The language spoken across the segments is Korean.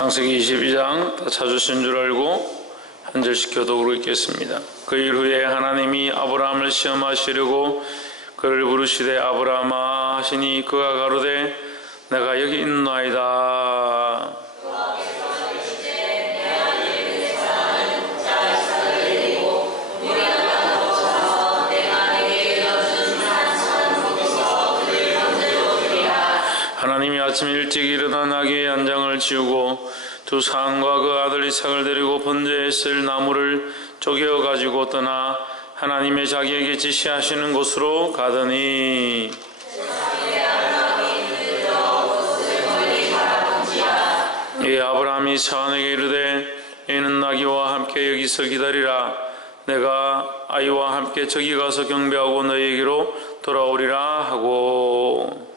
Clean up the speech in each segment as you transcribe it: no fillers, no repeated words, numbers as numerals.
창세기 22장 다 찾으신 줄 알고 한 절씩 교독으로 읽겠습니다. 그 일 후에 하나님이 아브라함을 시험하시려고 그를 부르시되 아브라함아 하시니 그가 가로되 내가 여기 있나이다. 하나님이 아침 일찍 일어나 나귀의 한 장을 지우고 두 상과 그 아들 이삭을 데리고 번제에 쓸 나무를 쪼개어 가지고 떠나 하나님의 자기에게 지시하시는 곳으로 가더니 이 아브라함이 사안에게 이르되 이는 나귀와 함께 여기서 기다리라. 내가 아이와 함께 저기 가서 경배하고 너희에게로 돌아오리라 하고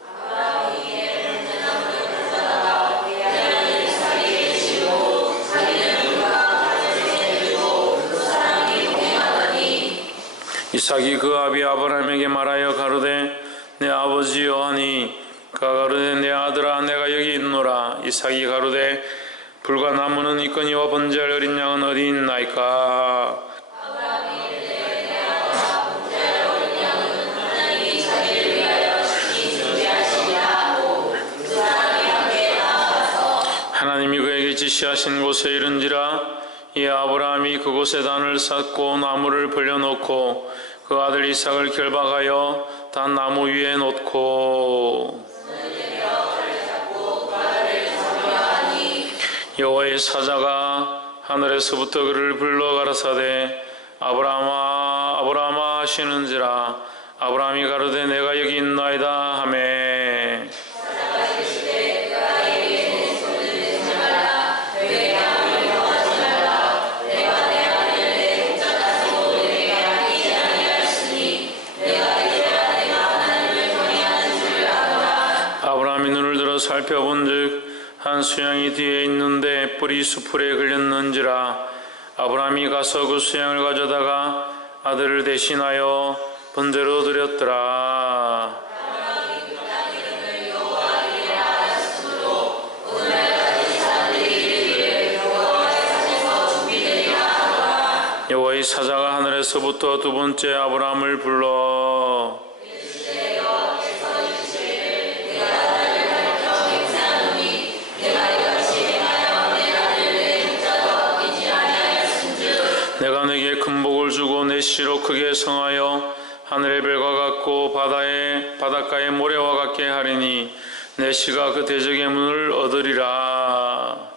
이삭이 그 아비 아브라함에게 말하여 가로되 내 아버지여 하니 그가 가로되 내 아들아 내가 여기 있노라. 이삭이 가로되 불과 나무는 있거니와 번제할 어린 양은 어디 있나이까. 하나님이 그에게 지시하신 곳에 이른지라. 이 아브라함이 그곳에 단을 쌓고 나무를 벌려놓고 그 아들 이삭을 결박하여 단 나무 위에 놓고 여호와의 사자가 하늘에서부터 그를 불러 가라사대 아브라함아 아브라함아 하시는지라. 아브라함이 가로되 내가 여기 있나이다 하매 아브라함이 눈을 들어 살펴본즉 한 수양이 뒤에 있는데 뿔이 수풀에 걸렸는지라. 아브라함이 가서 그 수양을 가져다가 아들을 대신하여 번제로 드렸더라. 여호와의 사자가 하늘에서부터 두 번째 아브라함을 불러 내가 네게 큰 복을 주고 내 씨로 크게 성하여 하늘의 별과 같고 바닷가의 모래와 같게 하리니 내 씨가 그 대적의 문을 얻으리라.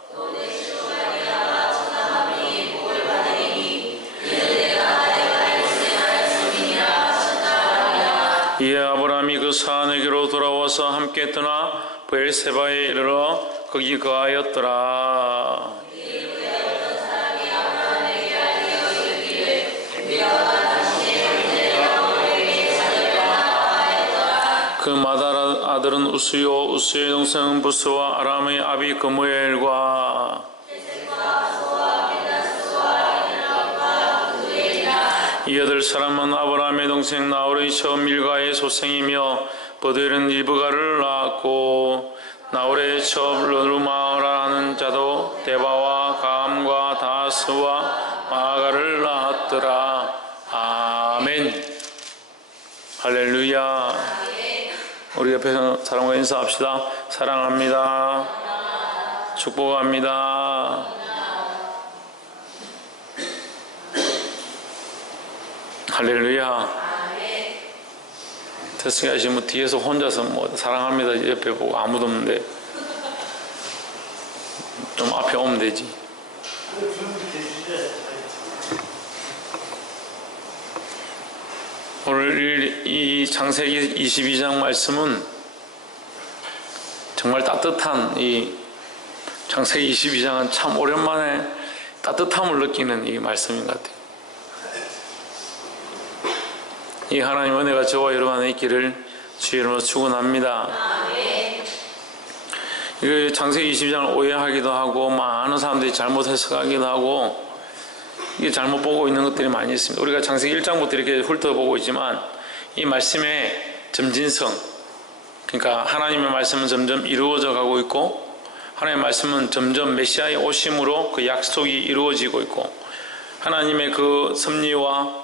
이에 아브라함이 그 사안에게로 돌아와서 함께 떠나 브엘세바에 이르러 거기 거하였더라. 그 마달 아들은 우스요 우스의 동생은 부스와 아람의 아비 그무엘과 이 여덟 사람은 아브라함의 동생 나홀의 처 밀가의 소생이며 버두엘은 일브가를 낳았고 나홀의 처 르루마라 하는 자도 데바와 감과 다스와 마가를 낳았더라. 아멘. 할렐루야. 우리 옆에서 사람과 인사합시다. 사랑합니다. 축복합니다. 할렐루야. testing 하시면 뒤에서 혼자서 뭐 사랑합니다 옆에 보고 아무도 없는데 좀 앞에 오면 되지. 오늘 이 창세기 22장 말씀은 정말 따뜻한 이 창세기 22장은 참 오랜만에 따뜻함을 느끼는 이 말씀인 것 같아요. 이 하나님 은혜가 저와 여러분 안에 있기를 주의 이름으로 축원합니다. 이 창세기 22장을 오해하기도 하고 많은 사람들이 잘못 해석하기도 하고 이게 잘못 보고 있는 것들이 많이 있습니다. 우리가 창세기 1장부터 이렇게 훑어보고 있지만 이 말씀의 점진성, 그러니까 하나님의 말씀은 점점 이루어져 가고 있고 하나님의 말씀은 점점 메시아의 오심으로 그 약속이 이루어지고 있고, 하나님의 그 섭리와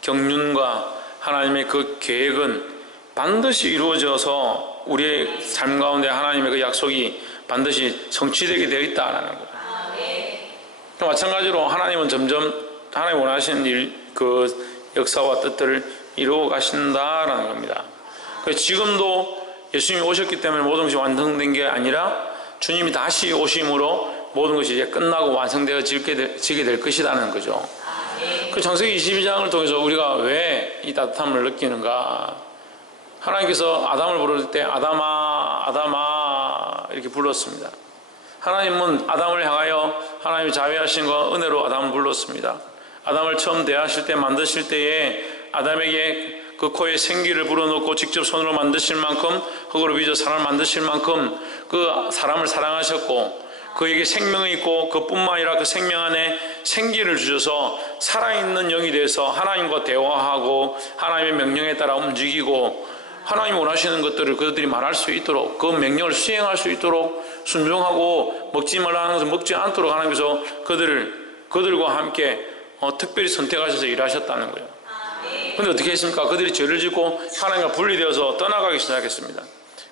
경륜과 하나님의 그 계획은 반드시 이루어져서 우리의 삶 가운데 하나님의 그 약속이 반드시 성취되게 되어 있다는 거예요. 마찬가지로 하나님은 점점 하나님 원하시는 일, 그 역사와 뜻들을 이루어 가신다라는 겁니다. 지금도 예수님이 오셨기 때문에 모든 것이 완성된 게 아니라 주님이 다시 오심으로 모든 것이 이제 끝나고 완성되어지게 될 것이라는 거죠. 그 창세기 22장을 통해서 우리가 왜 이 따뜻함을 느끼는가? 하나님께서 아담을 부를 때 아담아 아담아 이렇게 불렀습니다. 하나님은 아담을 향하여 하나님의 자비하신 것 은혜로 아담을 불렀습니다. 아담을 처음 대하실 때 만드실 때에 아담에게 그 코에 생기를 불어넣고 직접 손으로 만드실 만큼, 흙으로 빚어 사람을 만드실 만큼 그 사람을 사랑하셨고, 그에게 생명이 있고 그뿐만 아니라 그 생명 안에 생기를 주셔서 살아있는 영이 돼서 하나님과 대화하고 하나님의 명령에 따라 움직이고 하나님이 원하시는 것들을 그들이 말할 수 있도록, 그 명령을 수행할 수 있도록 순종하고, 먹지 말라는 것을 먹지 않도록 하나님께서 그들과 함께 특별히 선택하셔서 일하셨다는 거예요. 근데 어떻게 했습니까? 그들이 죄를 짓고 하나님과 분리되어서 떠나가기 시작했습니다.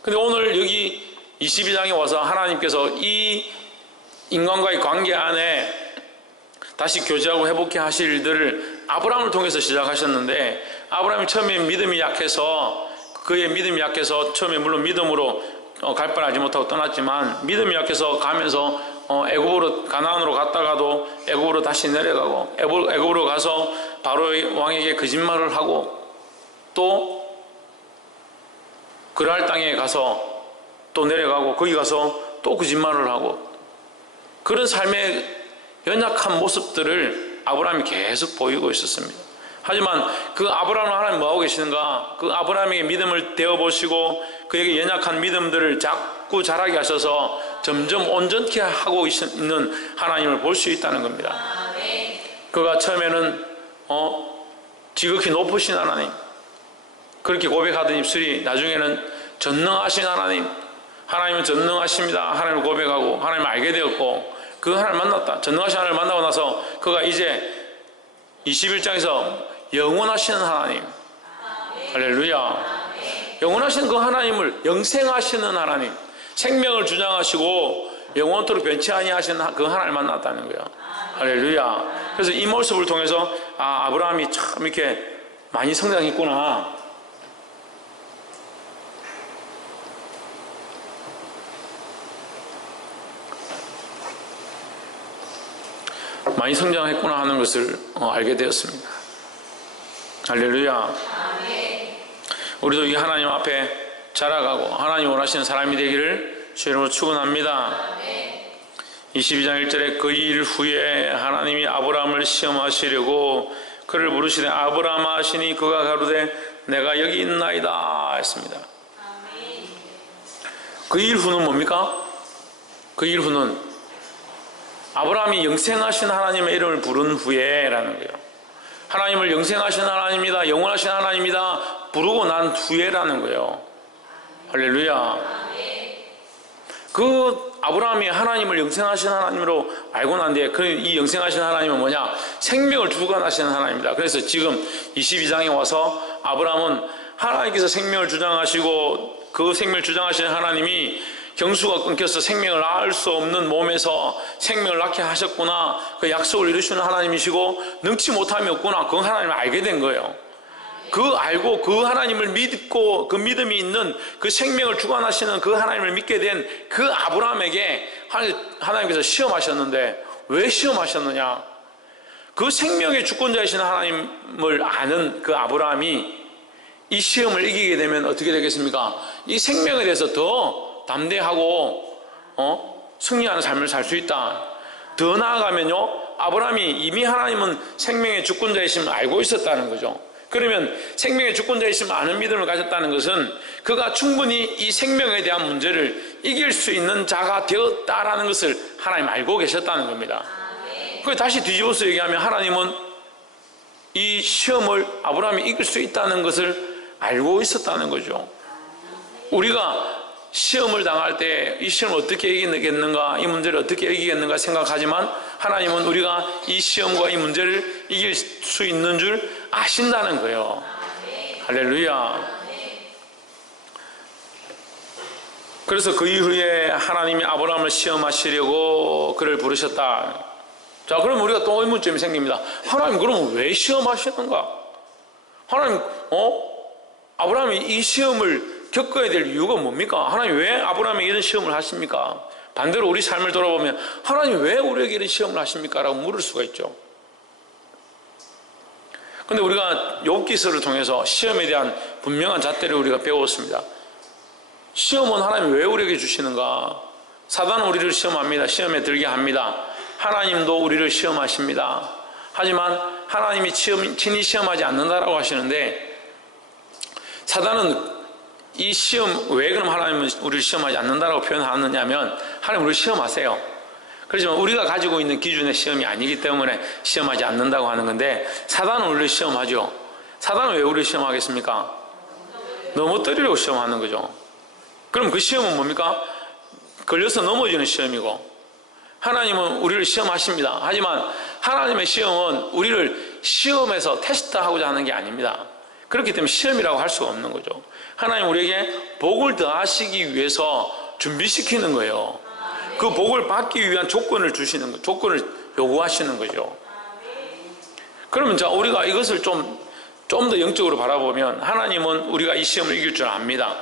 근데 오늘 여기 22장에 와서 하나님께서 이 인간과의 관계 안에 다시 교제하고 회복해 하실 일들을 아브라함을 통해서 시작하셨는데, 아브라함이 처음에 믿음이 약해서, 그의 믿음이 약해서 처음에 물론 믿음으로 갈바하지 못하고 떠났지만, 믿음이 약해서 가면서 애굽으로, 가나안으로 갔다가도 애굽으로 다시 내려가고, 애굽으로 가서 바로의 왕에게 거짓말을 하고, 또 그랄 땅에 가서 또 내려가고, 거기 가서 또 거짓말을 하고, 그런 삶의 연약한 모습들을 아브라함이 계속 보이고 있었습니다. 하지만 그 아브라함을 하나님 뭐하고 계시는가? 그 아브라함에게 믿음을 대어보시고 그에게 연약한 믿음들을 자꾸 자라게 하셔서 점점 온전케 하고 있는 하나님을 볼 수 있다는 겁니다. 그가 처음에는 지극히 높으신 하나님, 그렇게 고백하던 입술이 나중에는 전능하신 하나님, 하나님은 전능하십니다, 하나님을 고백하고 하나님을 알게 되었고, 그 하나님을 만났다. 전능하신 하나님을 만나고 나서 그가 이제 21장에서 영원하신 하나님, 할렐루야, 영원하신 그 하나님을, 영생하시는 하나님, 생명을 주장하시고 영원토록 변치 아니하시는 그 하나님을 만났다는 거예요. 할렐루야. 그래서 이 모습을 통해서 아브라함이 참 이렇게 많이 성장했구나, 많이 성장했구나 하는 것을 알게 되었습니다. 할렐루야. 우리도 이 하나님 앞에 자라가고 하나님 원하시는 사람이 되기를 주의 이름으로 축원합니다. 22장 1절에 그 일 후에 하나님이 아브라함을 시험하시려고 그를 부르시되 아브라함아 하시니 그가 가로되 내가 여기 있나이다 했습니다. 그 일 후는 뭡니까? 그 일 후는 아브라함이 영생하신 하나님의 이름을 부른 후에 라는 거예요. 하나님을 영생하신 하나님이다, 영원하신 하나님이다 부르고 난 후에라는 거예요. 할렐루야. 그 아브라함이 하나님을 영생하신 하나님으로 알고 난 뒤에 이 영생하신 하나님은 뭐냐? 생명을 주관하시는 하나님이다. 그래서 지금 22장에 와서 아브라함은 하나님께서 생명을 주장하시고 그 생명을 주장하시는 하나님이 경수가 끊겨서 생명을 낳을 수 없는 몸에서 생명을 낳게 하셨구나, 그 약속을 이루시는 하나님이시고 능치 못함이 없구나, 그 하나님을 알게 된 거예요. 그 알고 그 하나님을 믿고 그 믿음이 있는 그 생명을 주관하시는 그 하나님을 믿게 된 그 아브라함에게 하나님께서 시험하셨는데, 왜 시험하셨느냐? 그 생명의 주권자이신 하나님을 아는 그 아브라함이 이 시험을 이기게 되면 어떻게 되겠습니까? 이 생명에 대해서 더 담대하고 승리하는 삶을 살 수 있다. 더 나아가면요, 아브라함이 이미 하나님은 생명의 주권자이심을 알고 있었다는 거죠. 그러면 생명의 주권자이심을 아는 믿음을 가졌다는 것은 그가 충분히 이 생명에 대한 문제를 이길 수 있는 자가 되었다라는 것을 하나님 알고 계셨다는 겁니다. 그걸 다시 뒤집어서 얘기하면 하나님은 이 시험을 아브라함이 이길 수 있다는 것을 알고 있었다는 거죠. 우리가 시험을 당할 때 이 시험을 어떻게 이기겠는가, 이 문제를 어떻게 이기겠는가 생각하지만 하나님은 우리가 이 시험과 이 문제를 이길 수 있는 줄 아신다는 거예요. 할렐루야. 그래서 그 이후에 하나님이 아브라함을 시험하시려고 그를 부르셨다. 자, 그럼 우리가 또 의문점이 생깁니다. 하나님, 그러면 왜 시험하시는가? 하나님, 아브라함이 이 시험을 겪어야 될 이유가 뭡니까? 하나님 왜 아브라함에게 이런 시험을 하십니까? 반대로 우리 삶을 돌아보면 하나님 왜 우리에게 이런 시험을 하십니까? 라고 물을 수가 있죠. 그런데 우리가 욥기서를 통해서 시험에 대한 분명한 잣대를 우리가 배웠습니다. 시험은 하나님 왜 우리에게 주시는가? 사단은 우리를 시험합니다. 시험에 들게 합니다. 하나님도 우리를 시험하십니다. 하지만 하나님이 친히 시험하지 않는다라고 하시는데, 사단은 이 시험, 왜 그럼 하나님은 우리를 시험하지 않는다라고 표현하느냐면, 하나님 우리를 시험하세요. 그렇지만 우리가 가지고 있는 기준의 시험이 아니기 때문에 시험하지 않는다고 하는 건데, 사단은 우리를 시험하죠. 사단은 왜 우리를 시험하겠습니까? 넘어뜨리려고 시험하는 거죠. 그럼 그 시험은 뭡니까? 걸려서 넘어지는 시험이고, 하나님은 우리를 시험하십니다. 하지만 하나님의 시험은 우리를 시험에서 테스트하고자 하는 게 아닙니다. 그렇기 때문에 시험이라고 할 수가 없는 거죠. 하나님 우리에게 복을 더하시기 위해서 준비시키는 거예요. 그 복을 받기 위한 조건을 주시는 거, 조건을 요구하시는 거죠. 그러면 자, 우리가 이것을 좀 더 영적으로 바라보면, 하나님은 우리가 이 시험을 이길 줄 압니다.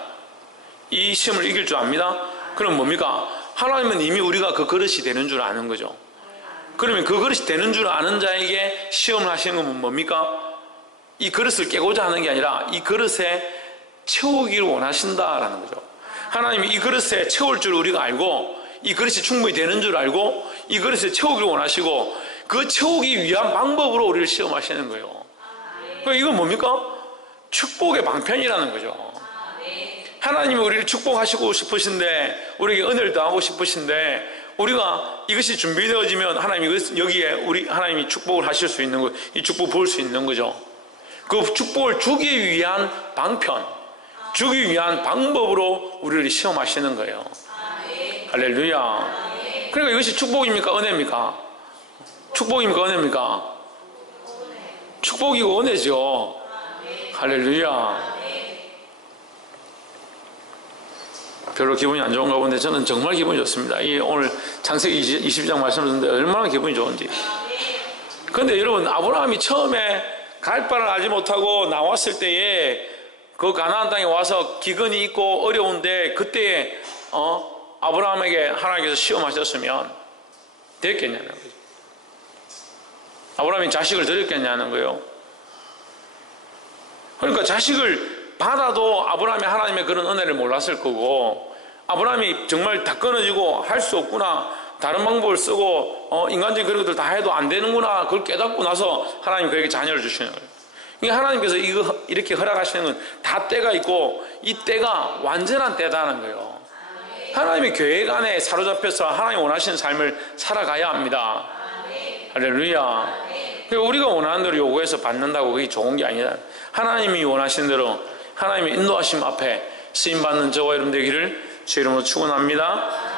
이 시험을 이길 줄 압니다. 그럼 뭡니까? 하나님은 이미 우리가 그 그릇이 되는 줄 아는 거죠. 그러면 그 그릇이 되는 줄 아는 자에게 시험을 하시는 건 뭡니까? 이 그릇을 깨고자 하는 게 아니라 이 그릇에 채우기를 원하신다라는 거죠. 하나님이 이 그릇에 채울 줄 우리가 알고, 이 그릇이 충분히 되는 줄 알고, 이 그릇에 채우기를 원하시고, 그 채우기 위한 방법으로 우리를 시험하시는 거예요. 그러니까 이건 뭡니까? 축복의 방편이라는 거죠. 하나님이 우리를 축복하시고 싶으신데, 우리에게 은혜를 더하고 싶으신데, 우리가 이것이 준비되어지면 하나님이 여기에 하나님이 축복을 하실 수 있는 거, 이 축복 볼 수 있는 거죠. 그 축복을 주기 위한 방편, 주기 위한 방법으로 우리를 시험하시는 거예요. 할렐루야. 그러니까 이것이 축복입니까? 은혜입니까? 축복입니까? 은혜입니까? 축복이고 은혜죠. 할렐루야. 별로 기분이 안 좋은가 본데 저는 정말 기분이 좋습니다. 오늘 창세기 22장 말씀을 듣는데 얼마나 기분이 좋은지. 그런데 여러분, 아브라함이 처음에 갈 바를 알지 못하고 나왔을 때에 그 가나안 땅에 와서 기근이 있고 어려운데, 그때에 아브라함에게 하나님께서 시험하셨으면 됐겠냐는 거죠. 아브라함이 자식을 드렸겠냐는 거예요. 그러니까 자식을 받아도 아브라함이 하나님의 그런 은혜를 몰랐을 거고, 아브라함이 정말 다 끊어지고 할 수 없구나, 다른 방법을 쓰고 인간적인 그런 것들 다 해도 안 되는구나, 그걸 깨닫고 나서 하나님이 그에게 자녀를 주시는 거예요. 그러니까 하나님께서 이렇게 허락하시는 건 다 때가 있고, 이 때가 완전한 때다는 거예요. 하나님의 계획 안에 사로잡혀서 하나님 원하시는 삶을 살아가야 합니다. 할렐루야. 그러니까 우리가 원하는 대로 요구해서 받는다고 그게 좋은 게 아니라, 하나님이 원하시는 대로 하나님의 인도하심 앞에 쓰임받는 저와 여러분 되기를 주 이름으로 축원합니다.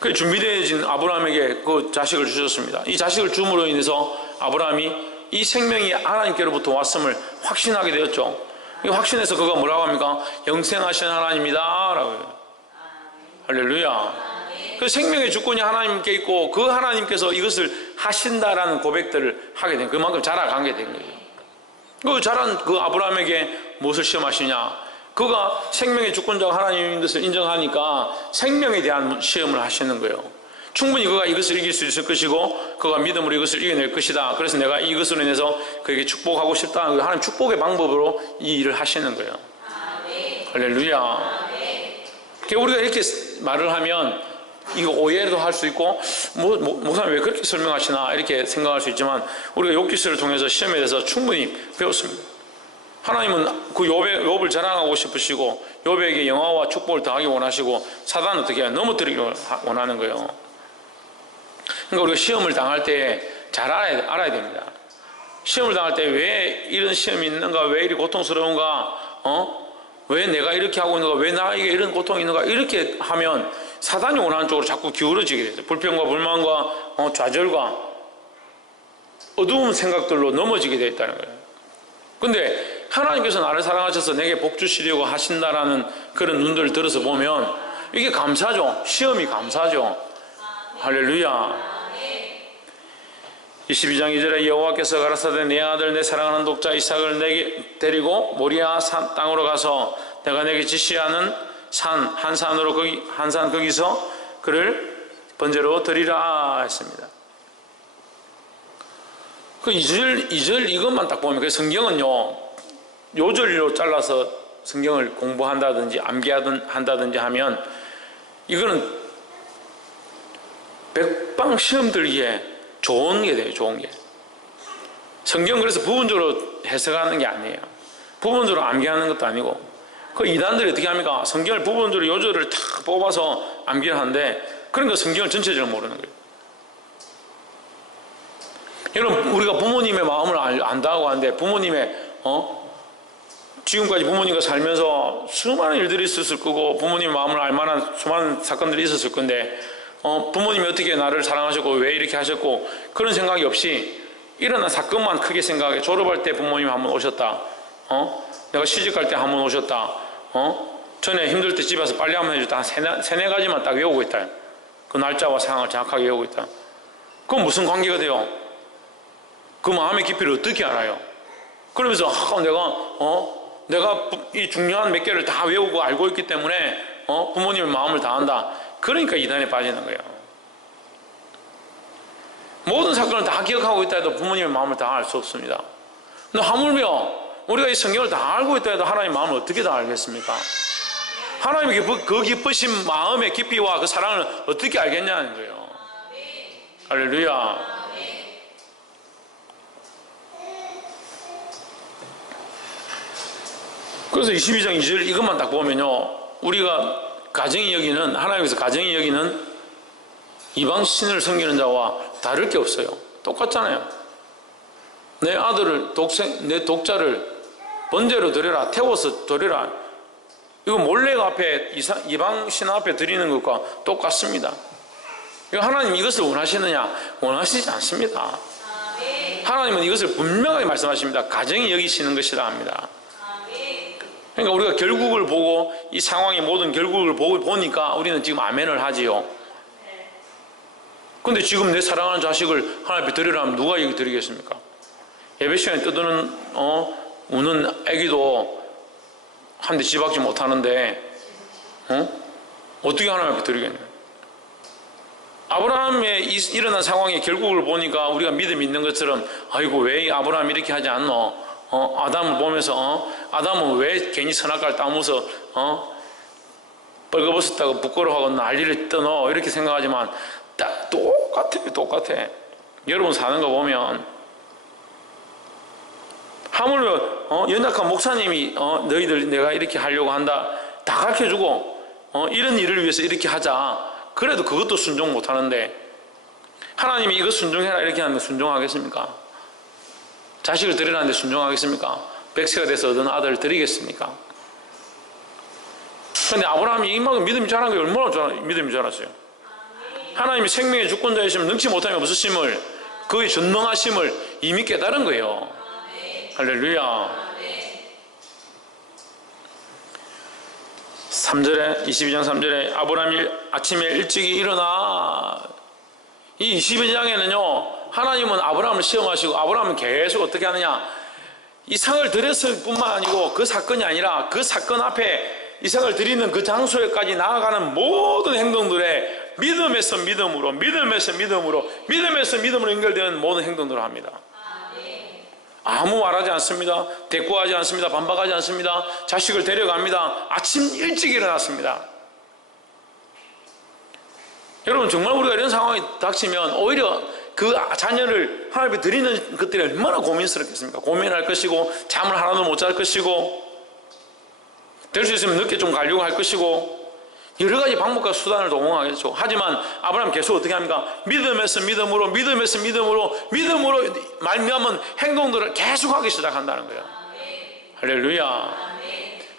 그 준비되어진 아브라함에게 그 자식을 주셨습니다. 이 자식을 줌으로 인해서 아브라함이 이 생명이 하나님께로부터 왔음을 확신하게 되었죠. 확신해서 그가 뭐라고 합니까? 영생하신 하나님이다 라고 해요. 할렐루야. 그 생명의 주권이 하나님께 있고, 그 하나님께서 이것을 하신다라는 고백들을 하게 된, 그만큼 자라가게 된 거죠. 그 자란 그 아브라함에게 무엇을 시험하시냐? 그가 생명의 주권자가 하나님인 것을 인정하니까 생명에 대한 시험을 하시는 거예요. 충분히 그가 이것을 이길 수 있을 것이고, 그가 믿음으로 이것을 이겨낼 것이다. 그래서 내가 이것으로 인해서 그에게 축복하고 싶다. 하나님 축복의 방법으로 이 일을 하시는 거예요. 할렐루야. 우리가 이렇게 말을 하면 이거 오해도 할 수 있고, 목사님 왜 그렇게 설명하시나 이렇게 생각할 수 있지만, 우리가 욥기서를 통해서 시험에 대해서 충분히 배웠습니다. 하나님은 그 욥을 자랑하고 싶으시고, 욥에게 영화와 축복을 더하기 원하시고, 사단은 어떻게 해야 넘어뜨리기를 원하는 거예요. 그러니까 우리가 시험을 당할 때 잘 알아야 됩니다. 시험을 당할 때 왜 이런 시험이 있는가, 왜 이리 고통스러운가, 왜 내가 이렇게 하고 있는가, 왜 나에게 이런 고통이 있는가, 이렇게 하면 사단이 원하는 쪽으로 자꾸 기울어지게 되죠. 불평과 불만과 좌절과 어두운 생각들로 넘어지게 되어 있다는 거예요. 근데 하나님께서 나를 사랑하셔서 내게 복 주시려고 하신다라는 그런 눈들을 들어서 보면 이게 감사죠. 시험이 감사죠. 할렐루야. 22장 2절에 여호와께서 가라사대 내 아들 내 사랑하는 독자 이삭을 내게 데리고 모리아 땅으로 가서 내가 내게 지시하는 한 산 거기서 그를 번제로 드리라 했습니다. 그 2절 이것만 딱 보면 그 성경은요 요절로 잘라서 성경을 공부한다든지 암기한다든지 하면 이거는 백방 시험 들기에 좋은 게 돼요. 좋은 게. 성경 그래서 부분적으로 해석하는 게 아니에요. 부분적으로 암기하는 것도 아니고 그 이단들이 어떻게 합니까? 성경을 부분적으로 요절을 탁 뽑아서 암기를 하는데 그러니까 성경을 전체적으로 모르는 거예요. 여러분 우리가 부모님의 마음을 안다고 하는데 부모님의 지금까지 부모님과 살면서 수많은 일들이 있었을 거고 부모님의 마음을 알만한 수많은 사건들이 있었을 건데 부모님이 어떻게 나를 사랑하셨고 왜 이렇게 하셨고 그런 생각이 없이 일어난 사건만 크게 생각해. 졸업할 때 부모님 한번 오셨다. 내가 시집갈 때 한번 오셨다. 전에 힘들 때 집에서 빨리 한번 해줬다. 한 세네 가지만 딱 외우고 있다. 그 날짜와 상황을 정확하게 외우고 있다. 그건 무슨 관계가 돼요? 그 마음의 깊이를 어떻게 알아요? 그러면서 내가 이 중요한 몇 개를 다 외우고 알고 있기 때문에 부모님의 마음을 다 안다. 그러니까 이단에 빠지는 거예요. 모든 사건을 다 기억하고 있다 해도 부모님의 마음을 다 알 수 없습니다. 근데 하물며 우리가 이 성경을 다 알고 있다 해도 하나님의 마음을 어떻게 다 알겠습니까? 하나님의 그 깊으신 마음의 깊이와 그 사랑을 어떻게 알겠냐는 거예요. 할렐루야. 그래서 22장 2절 이것만 딱 보면요 우리가 가정이 여기는 하나님께서 가정이 여기는 이방 신을 섬기는 자와 다를 게 없어요. 똑같잖아요. 내 아들을 내 독자를 번제로 드려라. 태워서 드려라. 이거 몰래 앞에 이방 신 앞에 드리는 것과 똑같습니다. 하나님 이것을 원하시느냐? 원하시지 않습니다. 하나님은 이것을 분명하게 말씀하십니다. 가정이 여기시는 것이다 합니다. 그러니까 우리가 결국을 보고 이 상황의 모든 결국을 보니까 우리는 지금 아멘을 하지요. 근데 지금 내 사랑하는 자식을 하나님 앞에 드리라면 누가 여기 드리겠습니까? 예배 시간에 떠드는 우는 아기도 한 대 집박지 못하는데 어떻게 하나님 앞에 드리겠냐? 아브라함의 일어난 상황의 결국을 보니까 우리가 믿음이 있는 것처럼 아이고 왜 아브라함이 이렇게 하지 않노? 아담을 보면서 아담은 왜 괜히 선악과를 따면서 벌거벗었다고 부끄러워하고 난리를 떠노 이렇게 생각하지만 딱 똑같아. 여러분 사는 거 보면 하물며 연약한 목사님이 너희들 내가 이렇게 하려고 한다 다 가르쳐주고 이런 일을 위해서 이렇게 하자 그래도 그것도 순종 못하는데 하나님이 이거 순종해라 이렇게 하면 순종하겠습니까? 자식을 드리라는데 순종하겠습니까? 100세가 돼서 얻은 아들을 드리겠습니까? 그런데 아브라함이 이만큼 믿음이 자란 게 얼마나 믿음이 자랐어요? 하나님이 생명의 주권자이심을 능치 못하며 없으심을 그의 전능하심을 이미 깨달은 거예요. 할렐루야. 3절에 22장 3절에 아브라함이 아침에 일찍이 일어나. 이 22장에는요 하나님은 아브라함을 시험하시고 아브라함은 계속 어떻게 하느냐 이상을 드렸을 뿐만 아니고 그 사건이 아니라 그 사건 앞에 이상을 드리는 그 장소에까지 나아가는 모든 행동들에 믿음에서 믿음으로 연결되는 모든 행동들을 합니다. 아무 말하지 않습니다. 대꾸하지 않습니다. 반박하지 않습니다. 자식을 데려갑니다. 아침 일찍 일어났습니다. 여러분 정말 우리가 이런 상황이 닥치면 오히려 그 자녀를 하나님 앞에 드리는 것들이 얼마나 고민스럽겠습니까? 고민할 것이고 잠을 하나도 못 잘 것이고 될 수 있으면 늦게 좀 가려고 할 것이고 여러 가지 방법과 수단을 동원하겠죠. 하지만 아브라함 계속 어떻게 합니까? 믿음에서 믿음으로 말미암은 행동들을 계속하기 시작한다는 거예요. 할렐루야.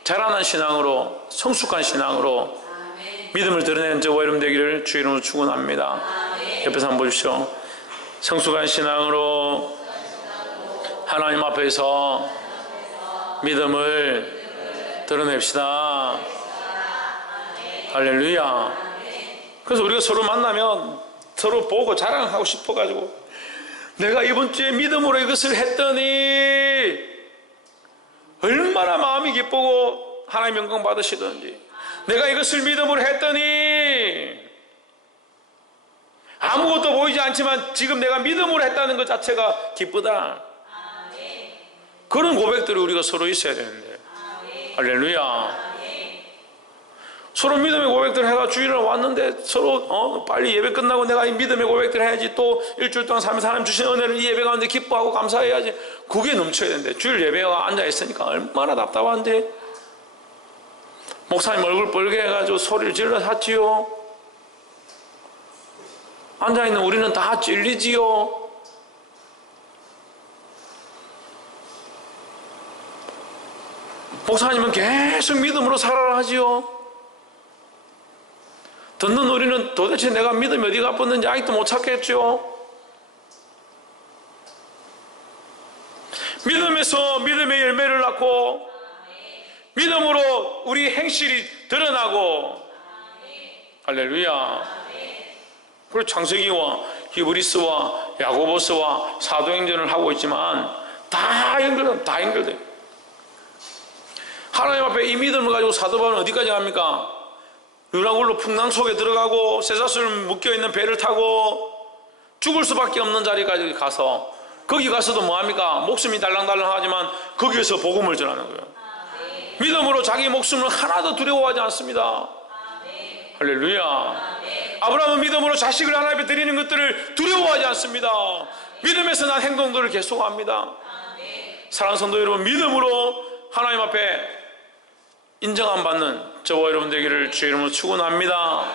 자라난 신앙으로, 성숙한 신앙으로 믿음을 드러내는 저와 여러분 되기를 주의 이름으로 축원합니다. 옆에서 한번 보십시오. 성숙한 신앙으로 하나님 앞에서 믿음을 드러냅시다. 할렐루야. 그래서 우리가 서로 만나면 서로 보고 자랑하고 싶어가지고, 내가 이번 주에 믿음으로 이것을 했더니 얼마나 마음이 기쁘고 하나님 영광 받으시던지, 내가 이것을 믿음으로 했더니 아무것도 보이지 않지만 지금 내가 믿음으로 했다는 것 자체가 기쁘다. 그런 고백들이 우리가 서로 있어야 되는데. 할렐루야. 서로 믿음의 고백들 해가 주일날 왔는데 서로 빨리 예배 끝나고 내가 이 믿음의 고백들 해야지, 또 일주일 동안 삶에서 하나님 주신 은혜를 이 예배 가운데 기뻐하고 감사해야지, 그게 넘쳐야 되는데 주일 예배가 앉아있으니까 얼마나 답답한데. 목사님 얼굴 뻘게 해가지고 소리를 질러 샀지요. 앉아있는 우리는 다 찔리지요. 목사님은 계속 믿음으로 살아라 하지요. 듣는 우리는 도대체 내가 믿음이 어디 가봤는지 아직도 못 찾겠죠. 믿음에서 믿음의 열매를 낳고 믿음으로 우리 행실이 드러나고. 할렐루야. 그리고 창세기와 히브리서와 야고보서와 사도행전을 하고 있지만 다 연결돼. 하나님 앞에 이 믿음을 가지고 사도 바울은 어디까지 갑니까? 유랑굴로 풍랑 속에 들어가고 쇠사슬 묶여있는 배를 타고 죽을 수밖에 없는 자리까지 가서, 거기 가서도 뭐합니까? 목숨이 달랑달랑 하지만 거기에서 복음을 전하는 거예요. 믿음으로 자기 목숨을 하나도 두려워하지 않습니다. 할렐루야. 아브라함은 믿음으로 자식을 하나님 앞에 드리는 것들을 두려워하지 않습니다. 믿음에서 난 행동들을 계속합니다. 사랑하는 성도 여러분, 믿음으로 하나님 앞에 인정함 받는 저와 여러분 되기를 주의 이름으로 축원합니다.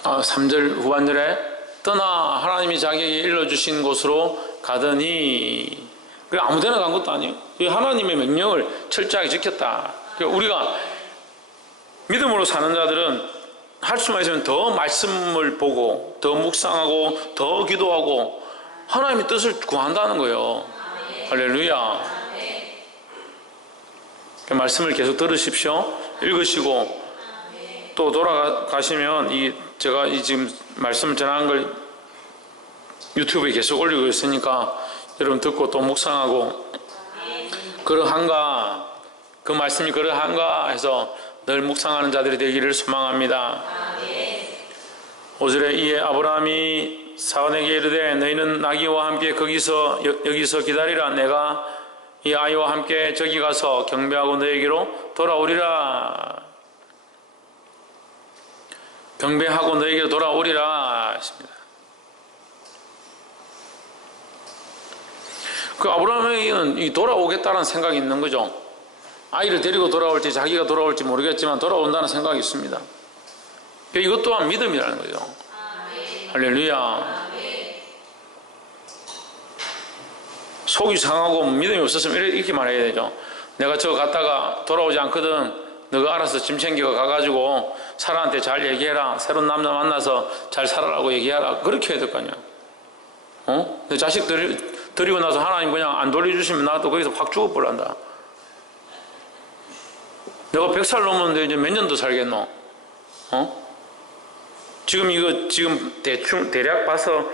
3절 후반절에 떠나 하나님이 자기에게 일러주신 곳으로 가더니, 아무데나 간 것도 아니에요. 하나님의 명령을 철저하게 지켰다. 우리가 믿음으로 사는 자들은 할 수만 있으면 더 말씀을 보고 더 묵상하고 더 기도하고 하나님의 뜻을 구한다는 거예요. 할렐루야. 말씀을 계속 들으십시오. 읽으시고 또 돌아가시면 제가 지금 말씀을 전하는 걸 유튜브에 계속 올리고 있으니까 여러분 듣고 또 묵상하고, 그러한가, 그 말씀이 그러한가 해서 늘 묵상하는 자들이 되기를 소망합니다. 5절에 이에 아브라함이 사원에게 이르되 너희는 나귀와 함께 여기서 기다리라. 내가 이 아이와 함께 저기 가서 경배하고 너에게로 돌아오리라. 경배하고 너에게로 돌아오리라 했습니다. 그 아브라함에게는 돌아오겠다는 생각이 있는 거죠. 아이를 데리고 돌아올지 자기가 돌아올지 모르겠지만 돌아온다는 생각이 있습니다. 이것 또한 믿음이라는 거죠. 할렐루야. 속이 상하고 믿음이 없었으면 이렇게 말해야 되죠. 내가 저거 갔다가 돌아오지 않거든, 너가 알아서 짐 챙겨 가가지고 사라한테 잘 얘기해라. 새로운 남자 만나서 잘 살아라고 얘기하라. 그렇게 해야 될 거 아니야. 내 자식 데리고 나서 하나님 그냥 안 돌려주시면 나도 거기서 확 죽어버린다. 내가 100살 넘었는데 이제 몇 년 더 살겠노? 지금 대략 봐서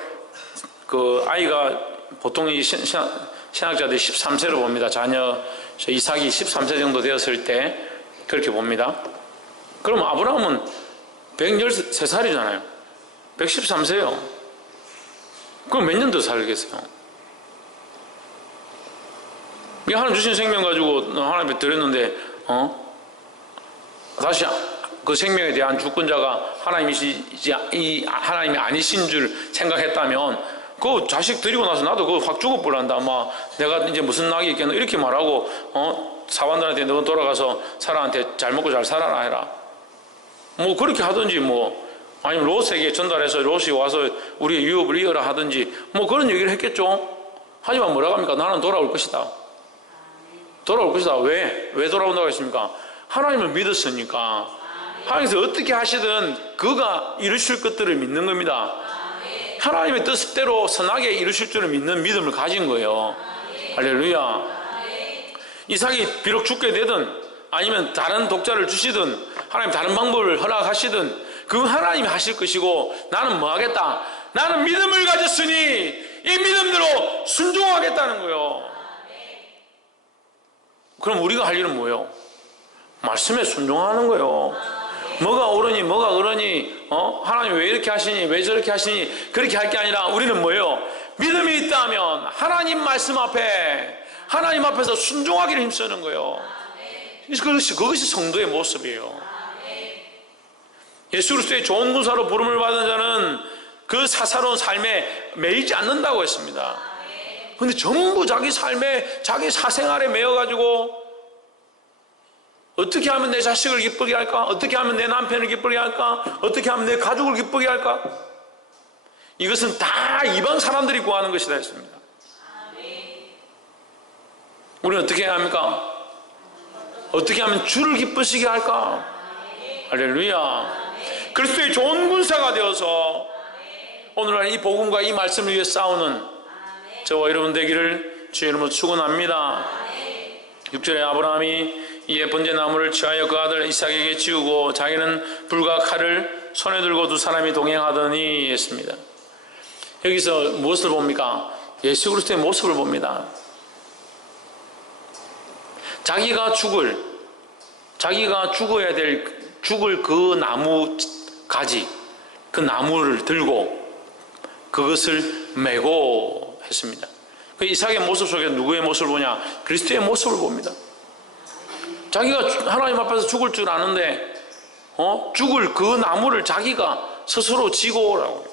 그 아이가 보통 이 신학자들이 13세로 봅니다. 자녀 이삭이 13세 정도 되었을 때 그렇게 봅니다. 그럼 아브라함은 113살이잖아요. 113세요. 그럼 몇 년 더 살겠어요? 하나님 주신 생명 가지고 하나님께 드렸는데 다시 그 생명에 대한 주권자가 하나님이 아니신 줄 생각했다면 그 자식 데리고 나서 나도 그거 확 죽어버린다. 내가 이제 무슨 낙이 있겠노? 이렇게 말하고 사관들한테 너 돌아가서 사라한테 잘 먹고 잘 살아라 해라. 뭐 그렇게 하든지 뭐 아니면 롯에게 전달해서 롯이 와서 우리의 유업을 이어라 하든지 뭐 그런 얘기를 했겠죠. 하지만 뭐라고 합니까? 나는 돌아올 것이다. 돌아올 것이다. 왜 돌아온다고 했습니까? 하나님을 믿었으니까. 하나님께서 어떻게 하시든 그가 이루실 것들을 믿는 겁니다. 하나님의 뜻대로 선하게 이루실 줄을 믿는 믿음을 가진 거예요. 할렐루야. 이삭이 비록 죽게 되든 아니면 다른 독자를 주시든 하나님 다른 방법을 허락하시든 그 하나님이 하실 것이고 나는 뭐 하겠다? 나는 믿음을 가졌으니 이 믿음대로 순종하겠다는 거예요. 그럼 우리가 할 일은 뭐예요? 말씀에 순종하는 거예요. 뭐가 옳으니 뭐가 그러니 하나님 왜 이렇게 하시니 왜 저렇게 하시니 그렇게 할 게 아니라 우리는 뭐예요? 믿음이 있다면 하나님 말씀 앞에 하나님 앞에서 순종하기를 힘쓰는 거예요. 그것이 성도의 모습이에요. 예수 그리스도의 좋은 군사로 부름을 받은 자는 그 사사로운 삶에 매이지 않는다고 했습니다. 근데 전부 자기 삶에 자기 사생활에 매여가지고 어떻게 하면 내 자식을 기쁘게 할까? 어떻게 하면 내 남편을 기쁘게 할까? 어떻게 하면 내 가족을 기쁘게 할까? 이것은 다 이방 사람들이 구하는 것이다 했습니다. 우리는 어떻게 해야 합니까? 어떻게 하면 주를 기쁘시게 할까? 할렐루야. 그리스도의 좋은 군사가 되어서 오늘날 이 복음과 이 말씀을 위해 싸우는 저와 여러분 되기를 주의 이름으로 축원합니다. 6절에 아브라함이 이에 번제나무를 취하여 그 아들 이삭에게 지우고 자기는 불과 칼을 손에 들고 두 사람이 동행하더니 했습니다. 여기서 무엇을 봅니까? 예수 그리스도의 모습을 봅니다. 자기가 죽어야 될 죽을 그 나무 가지, 그 나무를 들고 그것을 메고 했습니다. 그 이삭의 모습 속에 누구의 모습을 보냐? 그리스도의 모습을 봅니다. 자기가 하나님 앞에서 죽을 줄 아는데 죽을 그 나무를 자기가 스스로 지고 오라고.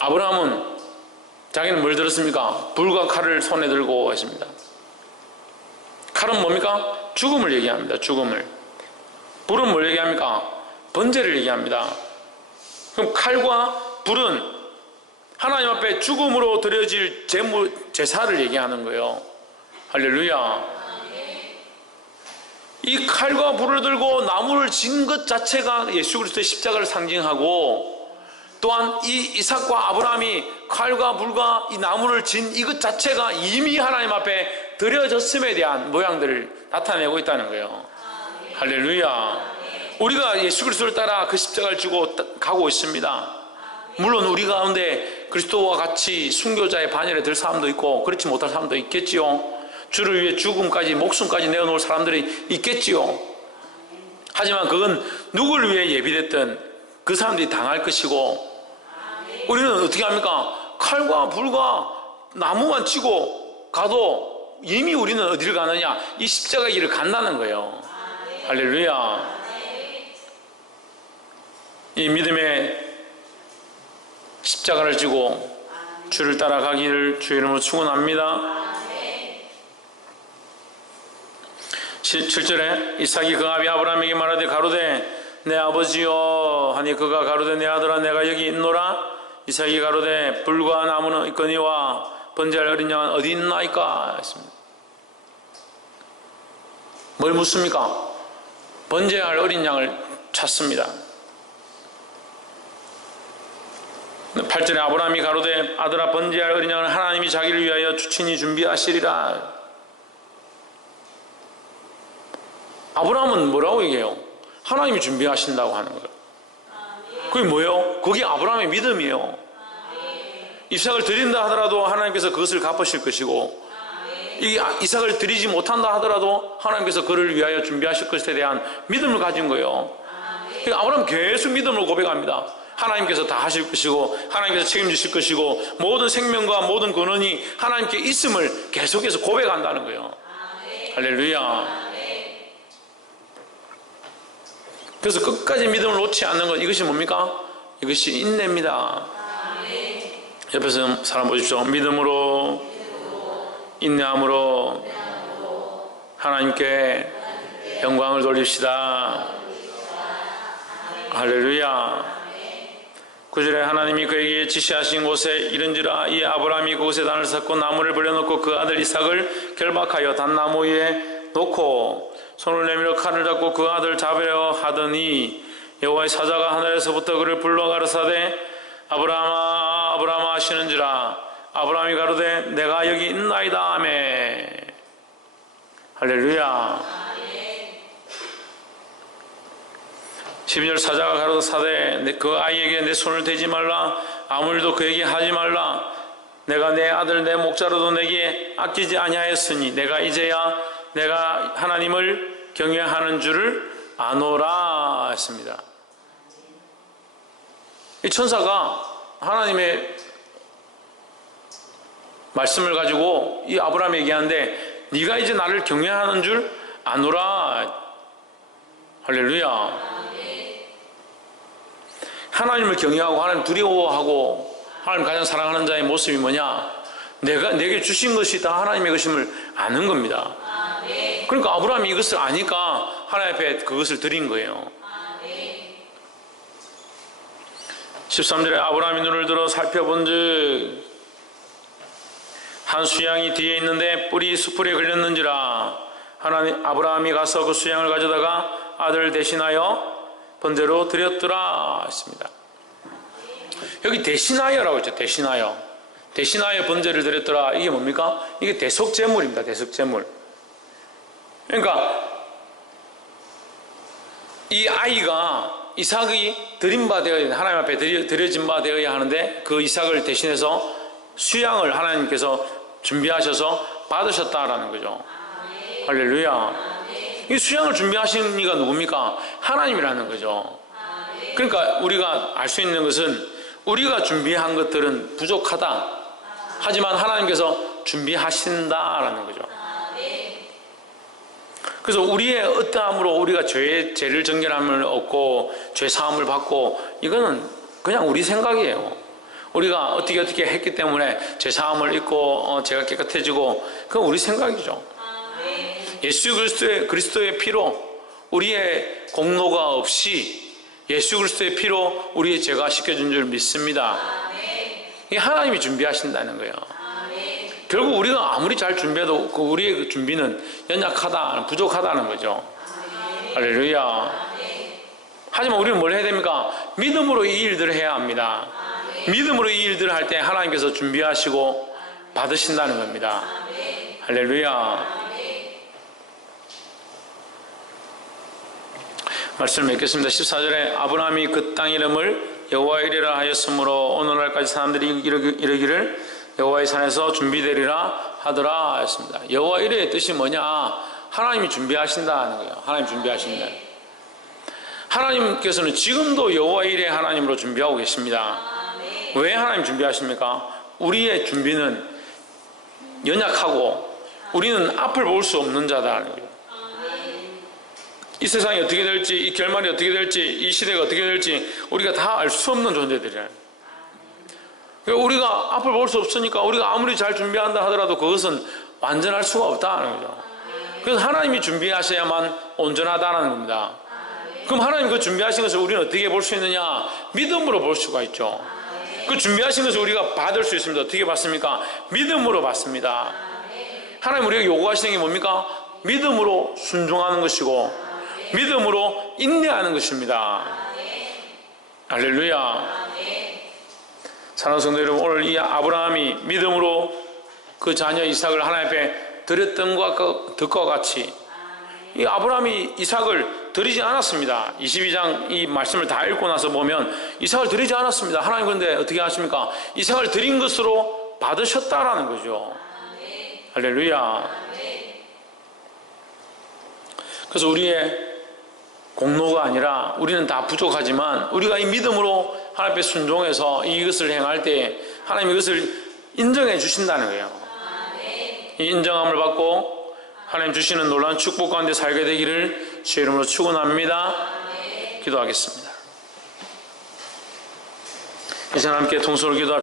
아브라함은 자기는 뭘 들었습니까? 불과 칼을 손에 들고 했습니다. 칼은 뭡니까? 죽음을 얘기합니다. 죽음을. 불은 뭘 얘기합니까? 번제를 얘기합니다. 그럼 칼과 불은 하나님 앞에 죽음으로 드려질 제사를 얘기하는 거예요. 할렐루야. 이 칼과 불을 들고 나무를 진 것 자체가 예수 그리스도의 십자가를 상징하고 또한 이 이삭과 아브라함이 칼과 불과 이 나무를 진 이것 자체가 이미 하나님 앞에 드려졌음에 대한 모양들을 나타내고 있다는 거예요. 할렐루야. 우리가 예수 그리스도를 따라 그 십자가를 지고 가고 있습니다. 물론 우리 가운데 그리스도와 같이 순교자의 반열에 들 사람도 있고 그렇지 못할 사람도 있겠지요. 주를 위해 죽음까지 목숨까지 내어놓을 사람들이 있겠지요. 하지만 그건 누구를 위해 예비됐든 그 사람들이 당할 것이고 우리는 어떻게 합니까? 칼과 불과 나무만 치고 가도 이미 우리는 어디를 가느냐? 이 십자가의 길을 간다는 거예요. 할렐루야. 이 믿음의 십자가를 지고 주를 따라가기를 주의 이름으로 축원합니다. 7절에 이삭이 그 아비 아브라함에게 말하되 가로되 내 아버지여 하니 그가 가로되 내 아들아 내가 여기 있노라. 이삭이 가로되 불과 나무는 있거니와 번제할 어린 양은 어디 있나이까 했습니다. 뭘 묻습니까? 번제할 어린 양을 찾습니다. 8절에 아브라함이 가로되 아들아 번제할 어린 양은 하나님이 자기를 위하여 주친히 준비하시리라. 아브라함은 뭐라고 얘기해요? 하나님이 준비하신다고 하는 거예요. 그게 뭐예요? 그게 아브라함의 믿음이에요. 이삭을 드린다 하더라도 하나님께서 그것을 갚으실 것이고 이삭을 드리지 못한다 하더라도 하나님께서 그를 위하여 준비하실 것에 대한 믿음을 가진 거예요. 그러니까 아브라함은 계속 믿음으로 고백합니다. 하나님께서 다 하실 것이고 하나님께서 책임지실 것이고 모든 생명과 모든 근원이 하나님께 있음을 계속해서 고백한다는 거예요. 할렐루야. 그래서 끝까지 믿음을 놓지 않는 것, 이것이 뭡니까? 이것이 인내입니다. 옆에서 사람 보십시오. 믿음으로 인내함으로 하나님께 영광을 돌립시다. 할렐루야. 9절에 하나님이 그에게 지시하신 곳에 이른지라 이 아브라함이 그곳에 단을 쌓고 나무를 버려놓고 그 아들 이삭을 결박하여 단나무 위에 놓고 손을 내밀어 칼을 잡고 그 아들 잡으려 하더니 여호와의 사자가 하늘에서부터 그를 불러 가르사대 아브라함아 아브라함아 하시는지라 아브라함이 가로되 내가 여기 있나이다 아멘. 할렐루야. 12절 사자가 가로사대 그 아이에게 내 손을 대지 말라 아무 일도 그에게 하지 말라 내가 내 아들 내 목자로도 내게 아끼지 아니하였으니 내가 이제야 내가 하나님을 경외하는 줄을 아노라 했습니다. 이 천사가 하나님의 말씀을 가지고 이 아브라함에게 얘기하는데 네가 이제 나를 경외하는 줄 아노라. 할렐루야. 하나님을 경외하고 하나님 두려워하고 하나님 가장 사랑하는 자의 모습이 뭐냐? 내게 주신 것이 다 하나님의 것임을 아는 겁니다. 그러니까 아브라함이 이것을 아니까 하나님 앞에 그것을 드린 거예요. 13절에 아브라함이 눈을 들어 살펴본즉 한 수양이 뒤에 있는데 뿔이 수풀에 걸렸는지라 아브라함이 가서 그 수양을 가져다가 아들을 대신하여 번제로 드렸더라 했습니다. 여기 대신하여라고 했죠. 대신하여 번제를 드렸더라. 이게 뭡니까? 이게 대속제물입니다. 대속제물. 그러니까 이 아이가 이삭이 드린 바 되어야 하나님 앞에 드려진 바 되어야 하는데 그 이삭을 대신해서 수양을 하나님께서 준비하셔서 받으셨다라는 거죠. 할렐루야. 이 수양을 준비하신 이가 누굽니까? 하나님이라는 거죠. 그러니까 우리가 알 수 있는 것은 우리가 준비한 것들은 부족하다. 하지만 하나님께서 준비하신다라는 거죠. 그래서 우리의 어떠함으로 우리가 죄를 정결함을 얻고 죄 사함을 받고 이거는 그냥 우리 생각이에요. 우리가 어떻게 했기 때문에 죄 사함을 입고 죄가 깨끗해지고 그건 우리 생각이죠. 예수 그리스도의 피로 우리의 공로가 없이 예수 그리스도의 피로 우리의 죄가 씻겨준 줄 믿습니다. 이게 하나님이 준비하신다는 거예요. 결국 우리가 아무리 잘 준비해도 우리의 준비는 연약하다, 부족하다는 거죠. 할렐루야. 하지만 우리는 뭘 해야 됩니까? 믿음으로 이 일들을 해야 합니다. 믿음으로 이 일들을 할 때 하나님께서 준비하시고 받으신다는 겁니다. 할렐루야. 말씀을 맺겠습니다. 14절에 아브라함이 그 땅 이름을 여호와 이레라 하였으므로 오늘날까지 사람들이 이르기를 여호와의 산에서 준비되리라 하더라 했습니다. 여호와 이레의 뜻이 뭐냐? 하나님이 준비하신다는 거예요. 하나님 준비하신다. 하나님께서는 지금도 여호와 이레 하나님으로 준비하고 계십니다. 왜 하나님 준비하십니까? 우리의 준비는 연약하고 우리는 앞을 볼 수 없는 자다는 거예요. 이 세상이 어떻게 될지, 이 결말이 어떻게 될지, 이 시대가 어떻게 될지 우리가 다 알 수 없는 존재들이에요. 그러니까 우리가 앞을 볼 수 없으니까 우리가 아무리 잘 준비한다 하더라도 그것은 완전할 수가 없다는 거죠. 그래서 하나님이 준비하셔야만 온전하다는 겁니다. 그럼 하나님 그 준비하신 것을 우리는 어떻게 볼 수 있느냐? 믿음으로 볼 수가 있죠. 그 준비하신 것을 우리가 받을 수 있습니다. 어떻게 받습니까? 믿음으로 받습니다. 하나님 우리에게 요구하시는 게 뭡니까? 믿음으로 순종하는 것이고 믿음으로 인내하는 것입니다. 할렐루야. 사랑하는 성도 여러분, 오늘 이 아브라함이 믿음으로 그 자녀 이삭을 하나님 앞에 드렸던 것과 같이 이 아브라함이 이삭을 드리지 않았습니다. 22장 이 말씀을 다 읽고 나서 보면 이삭을 드리지 않았습니다. 하나님 그런데 어떻게 하십니까? 이삭을 드린 것으로 받으셨다라는 거죠. 할렐루야. 그래서 우리의 공로가 아니라 우리는 다 부족하지만 우리가 이 믿음으로 하나님 앞에 순종해서 이것을 행할 때 하나님이 이것을 인정해 주신다는 거예요. 이 인정함을 받고 하나님 주시는 놀라운 축복 가운데 살게 되기를 주의 이름으로 축원합니다. 기도하겠습니다. 이제 함께 통성을 기도합니다.